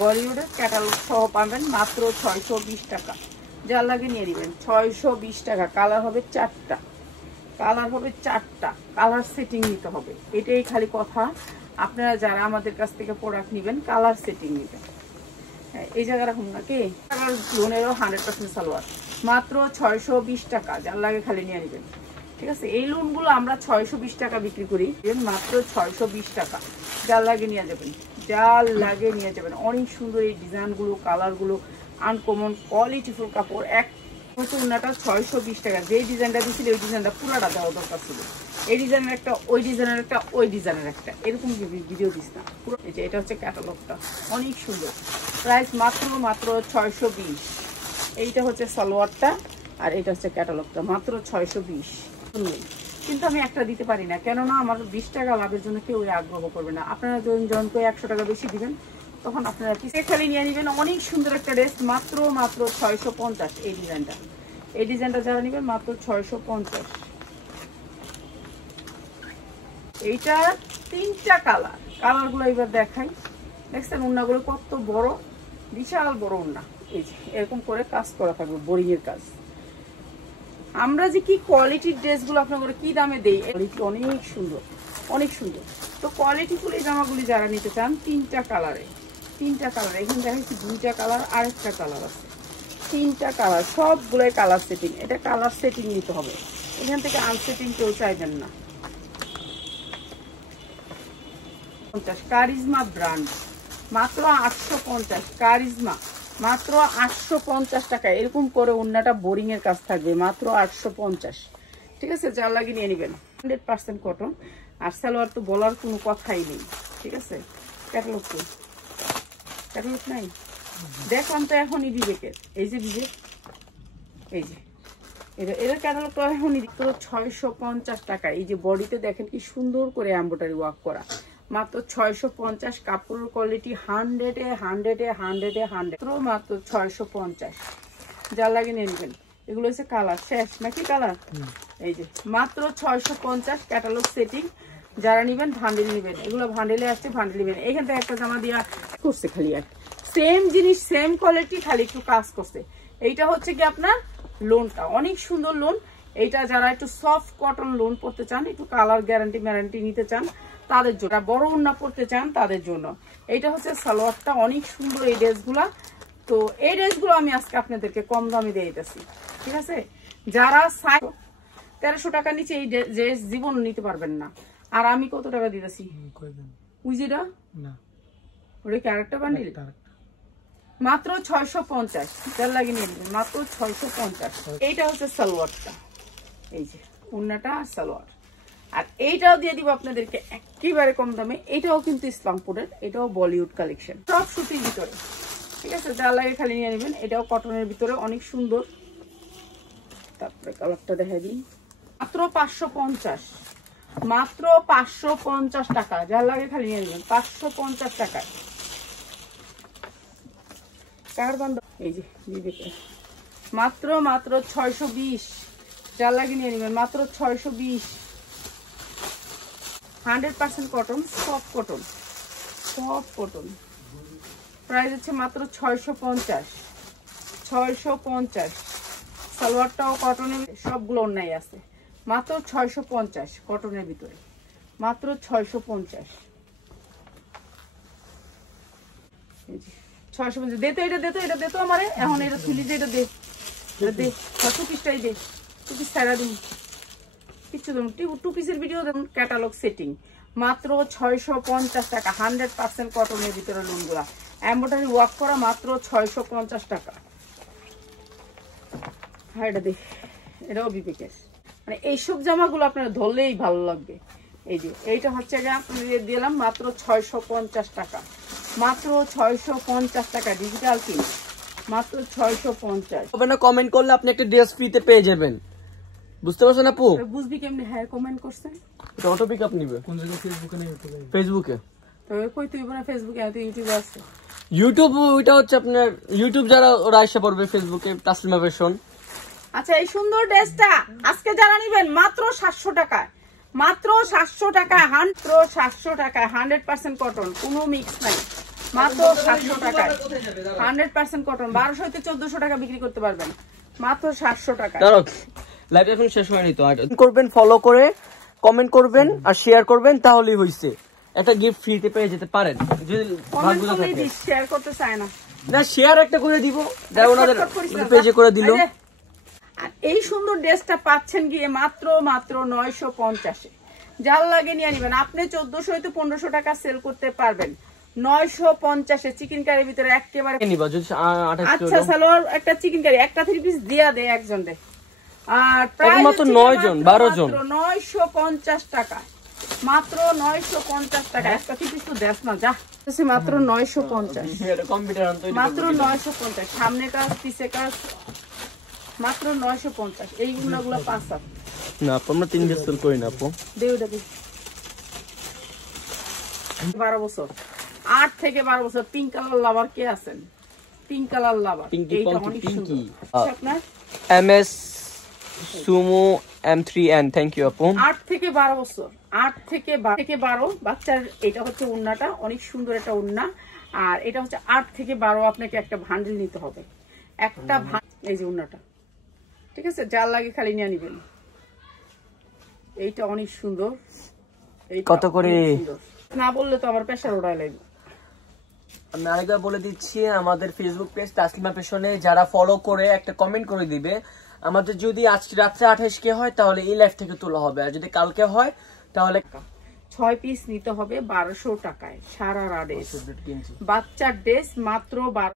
বলিউডের ক্যাটালগ সহ পাবেন মাত্র 620 টাকা। যা লাগে নিয়ে নেবেন 620 টাকা। কালার হবে 4টা, কালার হবে 4টা, কালার সেটিং নিতে হবে, এটাই খালি কথা। আপনারা যারা আমাদের কাছ থেকে প্রোডাক্ট নেবেন কালার সেটিং নেবেন। এই জায়গা রাখুন নাকি লোনেরও 100% সালোয়ার মাত্র 620 টাকা। যার লাগে খালি নিয়ে নেবেন, ঠিক আছে। এই লোনগুলো আমরা 620 টাকা বিক্রি করি, মাত্র 620 টাকা। যার লাগে নিয়ে যাবেন, যার লাগে নিয়ে যাবেন। অনেক সুন্দর এই ডিজাইনগুলো, কালারগুলো আনকমন কোয়ালিটিফুল কাপড়। এক হচ্ছে ওনাটা 620 টাকা। যে ডিজাইনটা দিয়েছিল ওই ডিজাইনটা পুরাটা দেওয়া দরকার ছিল। এই ডিজাইনের একটা, ওই ডিজাইনের একটা, ওই ডিজাইনের একটা, এরকম ভিডিও দিস না পুরো। এই যে এটা হচ্ছে ক্যাটালগটা, অনেক সুন্দর। প্রাইস মাত্র 620। এইটা হচ্ছে সালোয়ারটা আর এটা হচ্ছে ক্যাটালগটা, মাত্র 620। কিন্তু আমি একটা দিতে পারি না, কেননা আমার 20 টাকা লাভের জন্য কেউ আগ্রহ করবে না। আপনারা যখন করে 100 টাকা বেশি দিবেন তখন আপনারা পিসে খালি নিয়ে নেবেন। অনেক সুন্দর একটা ড্রেস, মাত্র 650। এই ডিজাইনটা যারা নেবেন মাত্র 650। এইটা 3টা কালার, কালারগুলো এবার দেখাই। দেখছেন ওড়নাগুলো কত বড়, বিশাল বড় ওড়না। এই যে এরকম করে কাজ করা থাকবে, বোরিং এর কাজ। আমরা যে কি কোয়ালিটির ড্রেসগুলো আপনাদের কি দামে দেই, কোয়ালিটি অনেক সুন্দর, অনেক সুন্দর। তো কোয়ালিটিফুল এই জামাগুলি যারা নিতে চান 3টা কালারে, 3টা কালার। এখানে দেখাচ্ছি 2টা কালার, আরেকটা কালার আছে, 3টা কালার, সবগুলোই কালার সেটিং। এটা কালার সেটিং নিতে হবে, এখান থেকে আনসেটিং কেউ চাইবেন না। 50 কারিজমা ব্র্যান্ড, মাত্র 850। কারিজমা মাত্র 850 টাকা। এরকম করে ওড়নাটা বোরিং এর কাজ থাকবে, মাত্র 850, ঠিক আছে। যার লাগে নিয়ে নেবেন। 100% কটন। আর সালোয়ার তো বলার কোনো কথাই নেই, ঠিক আছে। ক্যাটালগ তো, ক্যাটালগ নাই, দেখলাম তো এখনই বিবেকের। এই যে বিবেক, এই যে এর ক্যাটালগ তো এখনই, তো 650 টাকা। এই যে বডিতে দেখেন কি সুন্দর করে এমব্রয়ডারি ওয়ার্ক করা, মাত্র 650। কাপড়ের কোয়ালিটি 100 মাত্র 650। যা লাগে নিয়ে নেবেন। এগুলো হচ্ছে কালার শেষ নাকি কালার। এই যে মাত্র 650 ক্যাটালগ সেটিং। যারা নেবেন ভান্ডেল নেবেন, এগুলো ভান্ডেলে আসছে, ভান্ডেল নেবেন। এখান থেকে একটা জামা দিয়া করছে খালি আর সেম জিনিস, সেম কোয়ালিটি, খালি একটু কাজ করছে। এইটা হচ্ছে কি আপনার লোনটা, অনেক সুন্দর লোন। এইটা যারা একটু সফট কটন লোন পড়তে চান, একটু কালার গ্যারান্টি নিতে চান তাদের জন্য, বড় ওড়না পড়তে চান তাদের জন্য। এইটা হচ্ছে সালোয়ারটা, অনেক সুন্দর এই ড্রেসগুলা। তো এই ড্রেসগুলো আমি আজকে আপনাদেরকে কম দামে দিয়ে দিতেছি, ঠিক আছে। যারা 1300 টাকা নিচে এই ড্রেস জীবন নিতে পারবেন না। আর আমি কত টাকা দিতেছি ওই যেটা না, ওটা ক্যারেক্টার বান্ডিল, মাত্র 650। যার লাগে নিয়ে নেবেন, মাত্র 650। এইটা হচ্ছে সালোয়ারটা, এই যে ওড়নাটা আর সালোয়ার। আর এইটাও দিয়ে দিব আপনাদেরকে একেবারে কম দামে। এটাও কিন্তু ইসলামপুরের, এটাও বলিউড কালেকশন, সব সুতির ভিতরে, ঠিক আছে। যা লাগে খালি নিয়ে নেবেন। এটাও কটনের ভিতরে, অনেক সুন্দর। তারপরে কালারটা দেখা দিই, মাত্র 550, মাত্র 550 টাকা। যা লাগে খালি নিয়ে নেবেন, 550 টাকায়। কার বান্ধব, এই যে বিবেকের, মাত্র 620। যা লাগে নিয়ে নেবেন, মাত্র 620। 100% cotton, soft cotton, soft cotton. Price হচ্ছে মাত্র 650, 650। সালোয়ারটাও কটনের, সবগুলো অন্যায় আছে, মাত্র 650 কটনের ভিতরে, মাত্র 650। 650 দে তো, এটা দে তো আমারে এখন। এটা তুলি যে, এটা দে, দে 6 পিসটাই দে, 2 পিস ছাড়া দিন কিছু ধরুন। 2 পিসের ভিডিও দেখুন। ক্যাটালগ সেটিং মাত্র 650 টাকা। 100% কটনের ভিতরে লোনগুলা, এমব্রয়ডারি ওয়ার্ক করা, মাত্র 650 টাকা। হ্যাঁ এটা দেখ, এটাও বিবেকের। মানে এইসব জামাগুলো আপনারা ধরলেই ভালো লাগবে। এই যে এইটা হচ্ছে আপনাদের দিলাম মাত্র 650 টাকা, মাত্র 650 টাকা। ডিজিটাল প্রিন্ট, মাত্র 650। কমেন্ট করলে আপনি একটা ড্রেস ফ্রিতে পেয়ে যাবেন, বুঝতে পারছেন আপু? বুঝবি কেমনে? হ্যাঁ কমেন্ট করছেন, এটা অটো পিকআপ নিবে। কোন জায়গায়? ফেসবুকে না ইউটিউবে? ফেসবুকে। তো কই তুই বনা ফেসবুকে, এত ইউটিউবে আছে। ইউটিউব ওইটা হচ্ছে আপনার ইউটিউব, যারা ওরা আইসা পড়বে ফেসবুকে, তাসলিমা ফ্যাশন। আচ্ছা এই সুন্দর ড্রেসটা আজকে যারা নেবেন মাত্র 700 টাকায়, মাত্র 700 টাকায়, মাত্র 700 টাকায়। 100% কটন, কোনো মিক্স নাই, মাত্র 700 টাকায় 100% কটন 1200 হইতে 1400 টাকা বিক্রি করতে পারবেন মাত্র 700 টাকা। লাইভ এখন শেষ হয়নি তো, করবেন ফলো করে কমেন্ট করবেন আর শেয়ার করবেন তাহলেই হইছে। একটা গিফট ফ্রিতে পেয়ে যেতে পারেন যদি ভাগ্য থাকে। শেয়ার করতে চায় না, না শেয়ার একটা করে দিব, দেখ ওনাদের পেজে করে দিল। আর এই সুন্দর ড্রেসটা পাচ্ছেন গিয়ে মাত্র 950 এ। যার লাগে নিয়ে নেবেন। আপনি 1400 হইতে 1500 টাকা সেল করতে পারবেন 950 এ। চিকেন কারির ভিতরে একেবারে নিবা যদি 28 আচ্ছা সালোয়ার একটা চিকেন কারি একটা 3 পিস দিয়া দেয় একজন দে। আর প্রাইস মাত্র 9 জন 12 জন 950 টাকা, মাত্র 950 টাকা। একটা 3 পিস তো দেখ না যা, মাত্র 950, এটা কম্পিউটার আনতো মাত্র 950। সামনে কাজ পিছে কাজ মাত্র 950। এইগুলো 5 হাত না আপু, আমরা 3 পিস সেল করি না আপু। দেউটা দি 12 বছর 8 থেকে 12 বছর পিঙ্ক কালার লাভার কে আছেন? পিঙ্ক কালার লাভার এইটা অনেক সুন্দর। আপনার MS Sumo M3N, thank you আপু। 8 থেকে 12 বছর 8 থেকে 12 বাচ্চার। এটা হচ্ছে ওড়নাটা অনেক সুন্দর একটা ওড়না। আর এটা হচ্ছে 8 থেকে 12। আপনাকে একটা ভান্ডেল নিতে হবে, একটা এই যে ওড়নাটা, ঠিক আছে? যার লাগে খালি নিয়ে নিবেন। এইটা অনেক সুন্দর। কত করে? না বললে তো আমার প্রেসার ওড়ায় লাগবে। আমি আরেকবার বলে দিচ্ছি, আমাদের ফেসবুক পেজ তাসলিমা ফ্যাশনে যারা ফলো করে একটা কমেন্ট করে দিবে, আমাদের যদি আজকে রাত্রে 28 কে হয় তাহলে এই লাইভ থেকে তোলা হবে, আর যদি কালকে হয় তাহলে 6 পিস নিতে হবে 1200 টাকায়। সারা ড্রেস বাচ্চার ড্রেস মাত্র 12।